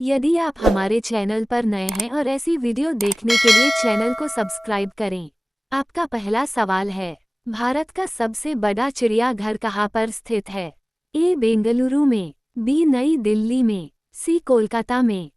यदि आप हमारे चैनल पर नए हैं और ऐसी वीडियो देखने के लिए चैनल को सब्सक्राइब करें। आपका पहला सवाल है, भारत का सबसे बड़ा चिड़ियाघर कहाँ पर स्थित है? ए बेंगलुरु में, बी नई दिल्ली में, सी कोलकाता में,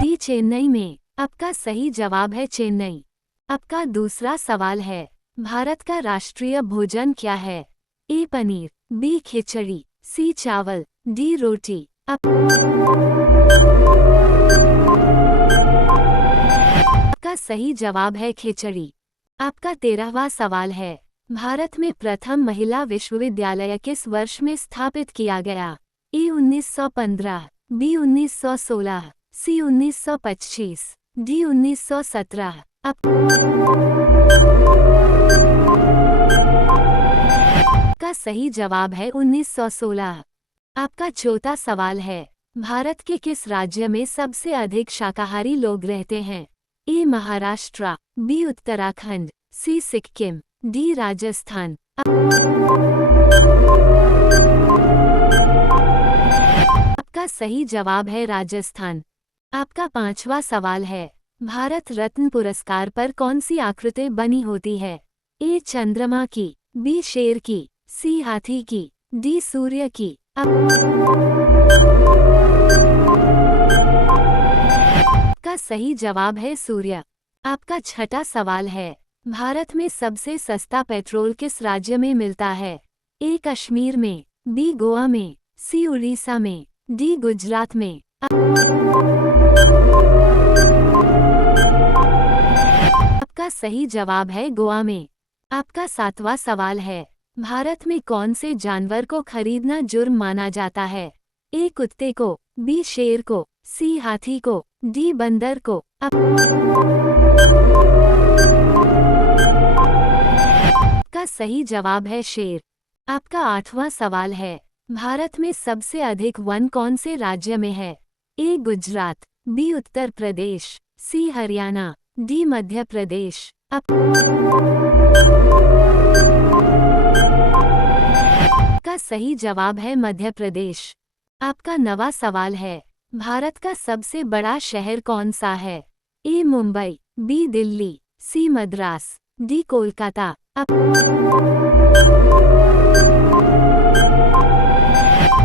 डी चेन्नई में। आपका सही जवाब है चेन्नई। आपका दूसरा सवाल है, भारत का राष्ट्रीय भोजन क्या है? ए पनीर, बी खिचड़ी, सी चावल, डी रोटी। आपका सही जवाब है खिचड़ी। आपका 13वां सवाल है, भारत में प्रथम महिला विश्वविद्यालय किस वर्ष में स्थापित किया गया? ए 1915, बी 1916, सी 1925, डी 1917। आपका सही जवाब है 1916। आपका चौथा सवाल है, भारत के किस राज्य में सबसे अधिक शाकाहारी लोग रहते हैं? ए महाराष्ट्र, बी उत्तराखंड, सी सिक्किम, डी राजस्थान। आपका सही जवाब है राजस्थान। आपका 5वां सवाल है, भारत रत्न पुरस्कार पर कौन सी आकृति बनी होती है? ए चंद्रमा की, बी शेर की, सी हाथी की, डी सूर्य की। आपका सही जवाब है सूर्य। आपका छठा सवाल है, भारत में सबसे सस्ता पेट्रोल किस राज्य में मिलता है? ए कश्मीर में, बी गोवा में, सी उड़ीसा में, डी गुजरात में। आपका सही जवाब है गोवा में। आपका 7वां सवाल है, भारत में कौन से जानवर को खरीदना जुर्म माना जाता है? ए कुत्ते को, बी शेर को, सी हाथी को, डी बंदर को। आपका सही जवाब है शेर। आपका 8वां सवाल है, भारत में सबसे अधिक वन कौन से राज्य में है? ए गुजरात, बी उत्तर प्रदेश, सी हरियाणा, डी मध्य प्रदेश। आपका सही जवाब है मध्य प्रदेश। आपका 9वां सवाल है, भारत का सबसे बड़ा शहर कौन सा है? ए मुंबई, बी दिल्ली, सी मद्रास, डी कोलकाता।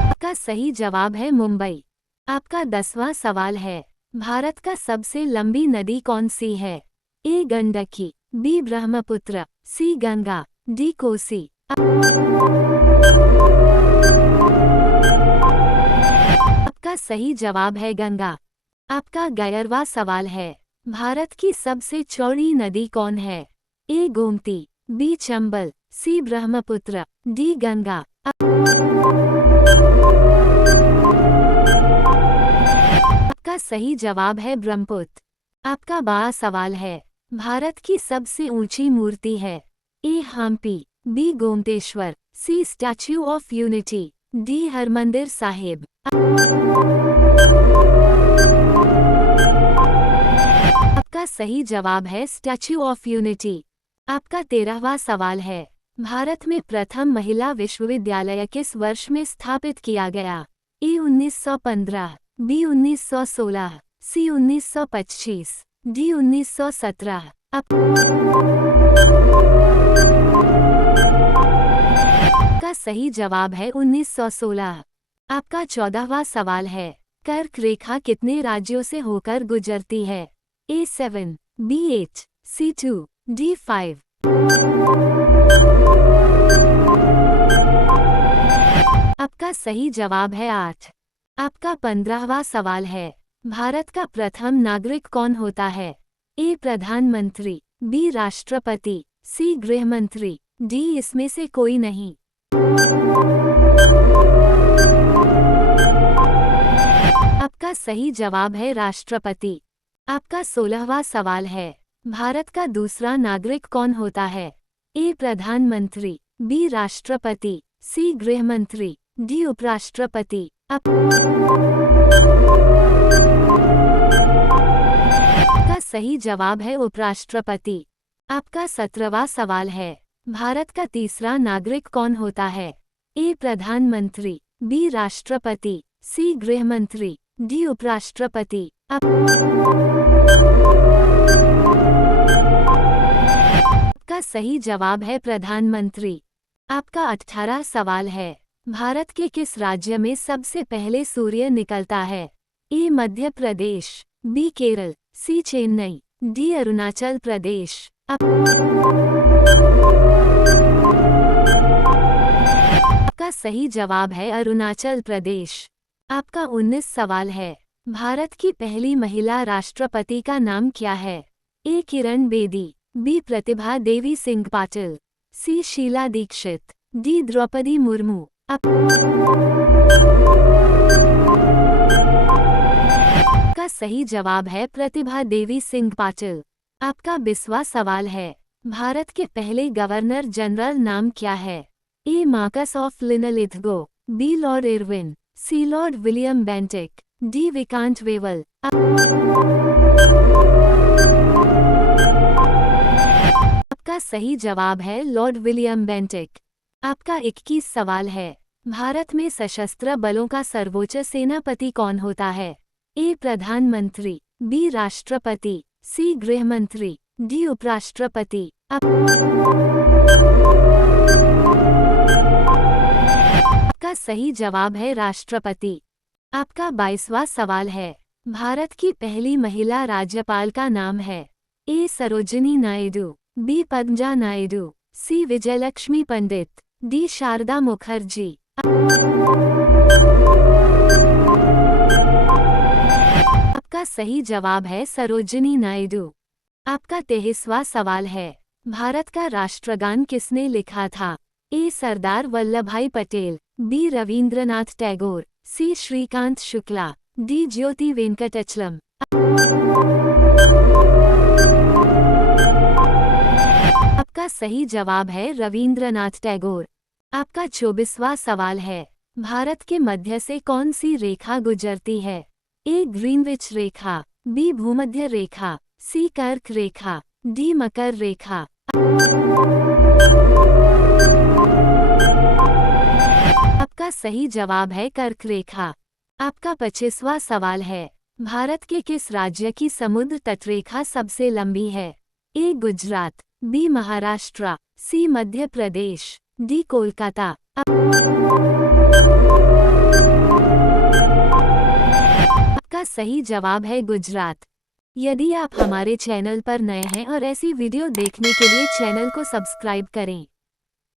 आपका सही जवाब है मुंबई। आपका 10वां सवाल है, भारत का सबसे लंबी नदी कौन सी है? ए गंडकी, बी ब्रह्मपुत्र, सी गंगा, डी कोसी। आपका सही जवाब है गंगा। आपका 11वां सवाल है, भारत की सबसे चौड़ी नदी कौन है? ए गोमती, बी चंबल, सी ब्रह्मपुत्र, डी गंगा। आपका सही जवाब है ब्रह्मपुत्र। आपका 12वां सवाल है, भारत की सबसे ऊंची मूर्ति है? A Hampi, B Gommateshwara, C statue of unity, D Harmandir Sahib. आपका सही जवाब है स्टैच्यू ऑफ यूनिटी। आपका 13वां सवाल है, भारत में प्रथम महिला विश्वविद्यालय किस वर्ष में स्थापित किया गया? ए 1915, बी 1916, सी 1925, डी 1917। आपका सही जवाब है 1916। आपका 14वां सवाल है, कर्क रेखा कितने राज्यों से होकर गुजरती है? ए 7, बी 8, सी 2, डी 5। आपका सही जवाब है 8। आपका 15वां सवाल है, भारत का प्रथम नागरिक कौन होता है? ए प्रधानमंत्री, बी राष्ट्रपति, सी गृहमंत्री, डी इसमें से कोई नहीं। आपका सही जवाब है राष्ट्रपति। आपका 16वां सवाल है, भारत का दूसरा नागरिक कौन होता है? ए प्रधानमंत्री, बी राष्ट्रपति, सी गृहमंत्री, डी उपराष्ट्रपति। आपका सही जवाब है उपराष्ट्रपति। आपका 17वां सवाल है, भारत का तीसरा नागरिक कौन होता है? ए प्रधानमंत्री, बी राष्ट्रपति, सी गृह मंत्री, डी उपराष्ट्रपति। आपका सही जवाब है प्रधानमंत्री। आपका 18 सवाल है। भारत के किस राज्य में सबसे पहले सूर्य निकलता है? ए मध्य प्रदेश, बी केरल, सी चेन्नई, डी अरुणाचल प्रदेश। आपका सही जवाब है अरुणाचल प्रदेश। आपका 19 सवाल है। भारत की पहली महिला राष्ट्रपति का नाम क्या है? ए किरण बेदी, बी प्रतिभा देवी सिंह पाटिल, सी शीला दीक्षित, डी द्रौपदी मुर्मू। आपका सही जवाब है प्रतिभा देवी सिंह पाटिल। आपका 20वां सवाल है। भारत के पहले गवर्नर जनरल नाम क्या है? A Marquess of Linlithgow, B Lord Irwin, C Lord William Bentinck, D viscount Wavell. आपका सही जवाब है लॉर्ड विलियम बेंटिक। आपका 21 सवाल है। भारत में सशस्त्र बलों का सर्वोच्च सेनापति कौन होता है? ए प्रधानमंत्री, बी राष्ट्रपति, सी गृह मंत्री, डी उपराष्ट्रपति। आपका सही जवाब है राष्ट्रपति। आपका 22वां सवाल है। भारत की पहली महिला राज्यपाल का नाम है? ए सरोजिनी नायडू, बी पद्मजा नायडू, सी विजयलक्ष्मी पंडित, डी शारदा मुखर्जी। आपका सही जवाब है सरोजिनी नायडू। आपका 23वां सवाल है। भारत का राष्ट्रगान किसने लिखा था? ए सरदार वल्लभभाई पटेल, बी रवींद्रनाथ टैगोर, सी श्रीकांत शुक्ला, डी ज्योति वेंकटचलम। आपका सही जवाब है रवींद्रनाथ टैगोर। आपका 24वां सवाल है। भारत के मध्य से कौन सी रेखा गुजरती है? ए ग्रीनविच रेखा, बी भूमध्य रेखा, सी कर्क रेखा, डी मकर रेखा। आपका सही जवाब है कर्क रेखा। आपका 25वां सवाल है। भारत के किस राज्य की समुद्र तटरेखा सबसे लंबी है? ए गुजरात, बी महाराष्ट्र, सी मध्य प्रदेश, डी कोलकाता। आपका सही जवाब है गुजरात। यदि आप हमारे चैनल पर नए हैं और ऐसी वीडियो देखने के लिए चैनल को सब्सक्राइब करें।